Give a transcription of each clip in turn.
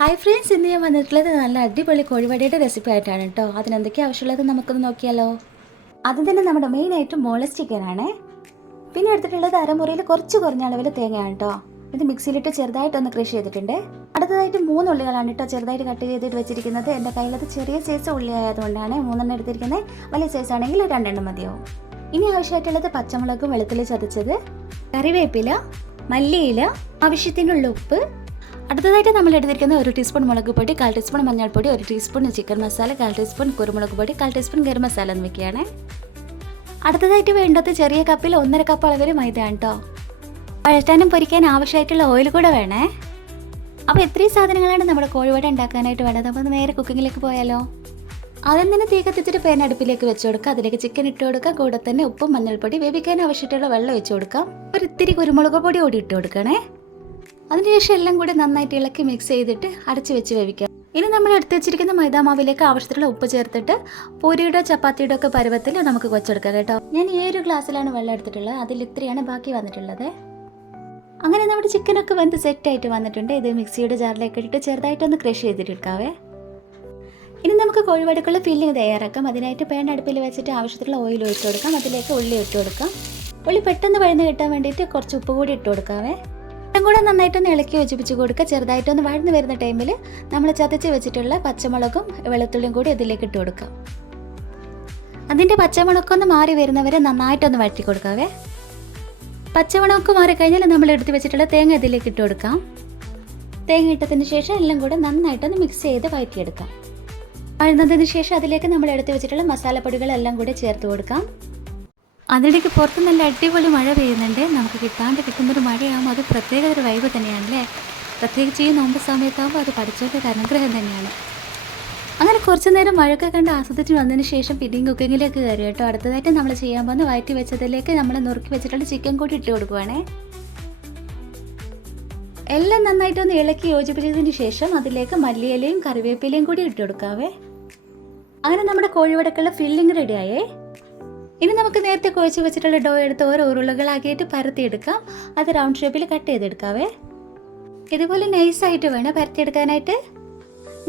Hi friends, ഇന്ന് ഞാൻ വന്നിട്ടുള്ളത് നല്ല അടിപൊളി കോഴിവടയുടെ റെസിപ്പി ആയിട്ടാണ് കേട്ടോ. അതിനെന്തൊക്കെയാണ് ആവശ്യമുള്ളത് നമുക്കൊന്ന് നോക്കിയാലോ. ആദ്യം തന്നെ നമ്മുടെ മെയിൻ ആയിട്ടും ബോൺലെസ് ചിക്കനാണ്. പിന്നെ എടുത്തിട്ടുള്ളത് അരമുറിയിൽ കുറച്ച് കുറഞ്ഞ അളവിൽ തേങ്ങയാണ് കേട്ടോ. ഇത് മിക്സിയിലിട്ട് ചെറുതായിട്ടൊന്ന് ക്രഷ് ചെയ്തിട്ടുണ്ട്. അടുത്തതായിട്ട് 3 ഉള്ളികളാണ് കേട്ടോ ചെറുതായിട്ട് കട്ട് ചെയ്തിട്ട് വെച്ചിരിക്കുന്നത്. എൻ്റെ കയ്യിലത് ചെറിയ സൈസ് ഉള്ളി ആയതുകൊണ്ടാണ് 3 എടുത്തിരിക്കുന്നത്. വലിയ സൈസ് ആണെങ്കിൽ 2 മതിയാവും. ഇനി ആവശ്യമായിട്ടുള്ളത് പച്ചമുളകും വെളുത്തുള്ളി ചതച്ചത്, കറിവേപ്പില, മല്ലിയില, ആവശ്യത്തിനുള്ള ഉപ്പ്. അടുത്തതായിട്ട് നമ്മൾ എടുത്തിരിക്കുന്ന 1 ടീസ്പൂൺ മുളക് പൊടി, 1/4 ടീസ്പൂൺ മഞ്ഞൾപ്പൊടി, 1 ടീസ്പൂൺ ചിക്കൻ മസാല, 1/4 ടീസ്പൂൺ കുരുമുളക് പൊടി, 1/4 ടീസ്പൂൺ ഗരം മസാല എന്ന് വെക്കുകയാണ്. അടുത്തതായിട്ട് വേണ്ടത് ചെറിയ കപ്പിൽ 1.5 കപ്പ് അളവിൽ മൈദയാണ് കേട്ടോ. വഴറ്റാനും പൊരിക്കാൻ ആവശ്യമായിട്ടുള്ള ഓയിൽ കൂടെ വേണേ. അപ്പോൾ ഇത്രയും സാധനങ്ങളാണ് നമ്മുടെ കോഴിവട ഉണ്ടാക്കാനായിട്ട് വേണ്ടത്. അപ്പോൾ നേരെ കുക്കിങ്ങിലേക്ക് പോയാലോ. ആദ്യം തന്നെ തീ കത്തിച്ചിട്ട് പാൻ അടുപ്പിലേക്ക് വെച്ച് കൊടുക്കുക. അതിലേക്ക് ചിക്കൻ ഇട്ട് കൊടുക്കുക. കൂടെ തന്നെ ഉപ്പും മഞ്ഞൾപ്പൊടി, വേവിക്കാൻ ആവശ്യമായിട്ടുള്ള വെള്ളം ഒഴിച്ച് കൊടുക്കാം. ഇത്തിരി കുരുമുളക് പൊടി കൂടി ഇട്ട് കൊടുക്കണേ. അതിനുശേഷം എല്ലാം കൂടി നന്നായിട്ട് ഇളക്കി മിക്സ് ചെയ്തിട്ട് അടച്ചു വെച്ച് വേവിക്കാം. ഇനി നമ്മൾ എടുത്ത് വെച്ചിരിക്കുന്ന മൈദാമാവിലേക്ക് ആവശ്യത്തിലുള്ള ഉപ്പ് ചേർത്തിട്ട് പൂരിയുടെ ചപ്പാത്തിയുടെ ഒക്കെ പരുവത്തിൽ നമുക്ക് കൊച്ചെടുക്കാം കേട്ടോ. ഞാൻ ഈ ഒരു ഗ്ലാസ്സിലാണ് വെള്ളം എടുത്തിട്ടുള്ളത്. അതിൽ ഇത്രയാണ് ബാക്കി വന്നിട്ടുള്ളത്. അങ്ങനെ നമ്മുടെ ചിക്കനൊക്കെ വെന്ത് സെറ്റായിട്ട് വന്നിട്ടുണ്ട്. ഇത് മിക്സിയുടെ ജാറിലേക്ക് ഇട്ടിട്ട് ചെറുതായിട്ടൊന്ന് ക്രഷ് ചെയ്തിട്ടെടുക്കാവേ. ഇനി നമുക്ക് കോഴിവടക്കുള്ള ഫില്ലിങ് തയ്യാറാക്കാം. അതിനായിട്ട് പാൻ അടുപ്പിൽ വെച്ചിട്ട് ആവശ്യത്തിലുള്ള ഓയിൽ ഒഴിച്ച് കൊടുക്കാം. അതിലേക്ക് ഉള്ളി ഇട്ട് കൊടുക്കാം. ഉള്ളി പെട്ടെന്ന് വഴന്ന് കിട്ടാൻ വേണ്ടിയിട്ട് കുറച്ച് ഉപ്പ് കൂടി ഇട്ട് കൊടുക്കാവേ. എല്ലാം കൂടെ നന്നായിട്ടൊന്ന് ഇളക്കി യോജിപ്പിച്ച് കൊടുക്കുക. ചെറുതായിട്ടൊന്ന് വഴന്ന് വരുന്ന ടൈമിൽ നമ്മൾ ചതച്ച് വെച്ചിട്ടുള്ള പച്ചമുളകും വെളുത്തുള്ളിയും കൂടി ഇതിലേക്ക് ഇട്ട് കൊടുക്കാം. അതിൻ്റെ പച്ചമുളകൊന്ന് മാറി വരുന്നവരെ നന്നായിട്ടൊന്ന് വഴറ്റി കൊടുക്കാവേ. പച്ചമുളകൊക്കെ മാറിക്കഴിഞ്ഞാൽ നമ്മൾ എടുത്ത് വെച്ചിട്ടുള്ള തേങ്ങ ഇതിലേക്ക് ഇട്ട് കൊടുക്കാം. തേങ്ങ ഇട്ടതിന് ശേഷം എല്ലാം കൂടെ നന്നായിട്ടൊന്ന് മിക്സ് ചെയ്ത് വഴറ്റിയെടുക്കാം. വഴന്നതിന് ശേഷം അതിലേക്ക് നമ്മൾ എടുത്ത് വെച്ചിട്ടുള്ള മസാലപ്പൊടികളെല്ലാം കൂടി ചേർത്ത് കൊടുക്കാം. അതിലേക്ക് പുറത്ത് നല്ല അടിപൊളി മഴ പെയ്യുന്നുണ്ട്. നമുക്ക് കിട്ടാണ്ട് കിട്ടുന്നൊരു മഴയാകുമ്പോൾ അത് പ്രത്യേക ഒരു വൈബ് തന്നെയാണല്ലേ. പ്രത്യേകിച്ച് ഈ നോമ്പ് സമയത്താകുമ്പോൾ അത് പഠിച്ചൊരു അനുഗ്രഹം തന്നെയാണ്. അങ്ങനെ കുറച്ച് നേരം മഴയൊക്കെ കണ്ട് ആസ്വദിച്ച് വന്നതിന് ശേഷം പിന്നെയും കുക്കിങ്ങിലേക്ക് കയറി കേട്ടോ. അടുത്തതായിട്ട് നമ്മൾ ചെയ്യാൻ പോകുന്ന വഴറ്റി വെച്ചതിലേക്ക് നമ്മൾ നുറുക്കി വെച്ചിട്ടുള്ള ചിക്കൻ കൂടി ഇട്ട് കൊടുക്കുവാണേ. എല്ലാം നന്നായിട്ടൊന്ന് ഇളക്കി യോജിപ്പിച്ചതിന് ശേഷം അതിലേക്ക് മല്ലിയിലയും കറിവേപ്പിലയും കൂടി ഇട്ട് കൊടുക്കാവേ. അങ്ങനെ നമ്മുടെ കോഴിവടക്കുള്ള ഫില്ലിങ് റെഡിയായേ. ഇനി നമുക്ക് നേരത്തെ കുഴച്ച് വെച്ചിട്ടുള്ള ഡോ എടുത്ത് ഓരോ ഉരുളകളാക്കിയിട്ട് പരത്തിയെടുക്കാം. അത് റൗണ്ട് ഷേപ്പിൽ കട്ട് ചെയ്തെടുക്കാവേ. ഇതുപോലെ നൈസായിട്ട് വേണം പരത്തിയെടുക്കാനായിട്ട്.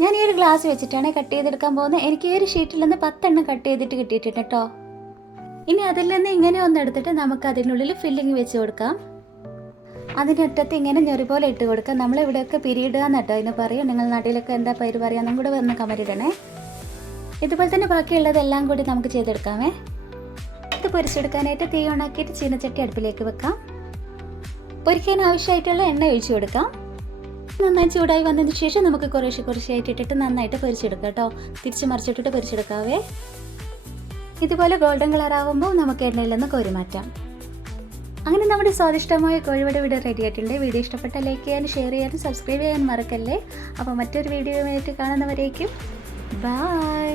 ഞാൻ ഈ ഒരു ഗ്ലാസ് വെച്ചിട്ടാണ് കട്ട് ചെയ്തെടുക്കാൻ പോകുന്നത്. എനിക്ക് ഈ ഒരു ഷീറ്റിൽ നിന്ന് 10 എണ്ണം കട്ട് ചെയ്തിട്ട് കിട്ടിയിട്ടുണ്ട് കേട്ടോ. ഇനി അതിൽ നിന്ന് ഇങ്ങനെ ഒന്നെടുത്തിട്ട് നമുക്ക് അതിനുള്ളിൽ ഫില്ലിങ് വെച്ച് കൊടുക്കാം. അതിനറ്റത്ത് ഇങ്ങനെ ഞൊറി പോലെ ഇട്ട് കൊടുക്കാം. നമ്മളിവിടെയൊക്കെ പിരിയിടുക കേട്ടോ അതിന് പറയും. നിങ്ങൾ നാട്ടിലൊക്കെ എന്താ പേര് പറയാമെന്നും കൂടെ വന്ന് കമന്റ് ഇടണേ. ഇതുപോലെ തന്നെ ബാക്കിയുള്ളതെല്ലാം കൂടി നമുക്ക് ചെയ്തെടുക്കാമേ. ഇത് പൊരിച്ചെടുക്കാനായിട്ട് തീ ഓണാക്കിയിട്ട് ചീനച്ചട്ടി അടുപ്പിലേക്ക് വെക്കാം. പൊരിക്കാൻ ആവശ്യമായിട്ടുള്ള എണ്ണ ഒഴിച്ചു കൊടുക്കാം. നന്നായി ചൂടായി വന്നതിന് ശേഷം നമുക്ക് കുറേശ്ശായിട്ട് ഇട്ടിട്ട് നന്നായിട്ട് പൊരിച്ചെടുക്കാം കേട്ടോ. തിരിച്ച് മറിച്ചിട്ടിട്ട് പൊരിച്ചെടുക്കാവേ. ഇതുപോലെ ഗോൾഡൻ കളർ ആകുമ്പോൾ നമുക്ക് എണ്ണയിൽ നിന്ന് കോരി മാറ്റാം. അങ്ങനെ നമ്മുടെ സ്വാദിഷ്ടമായ കോഴിവട വീഡിയോ റെഡി ആയിട്ടുണ്ട്. വീഡിയോ ഇഷ്ടപ്പെട്ടാൽ ലൈക്ക് ചെയ്യാനും ഷെയർ ചെയ്യാനും സബ്സ്ക്രൈബ് ചെയ്യാനും മറക്കല്ലേ. അപ്പോൾ മറ്റൊരു വീഡിയോയുമായിട്ട് കാണുന്നവരേക്കും ബൈ.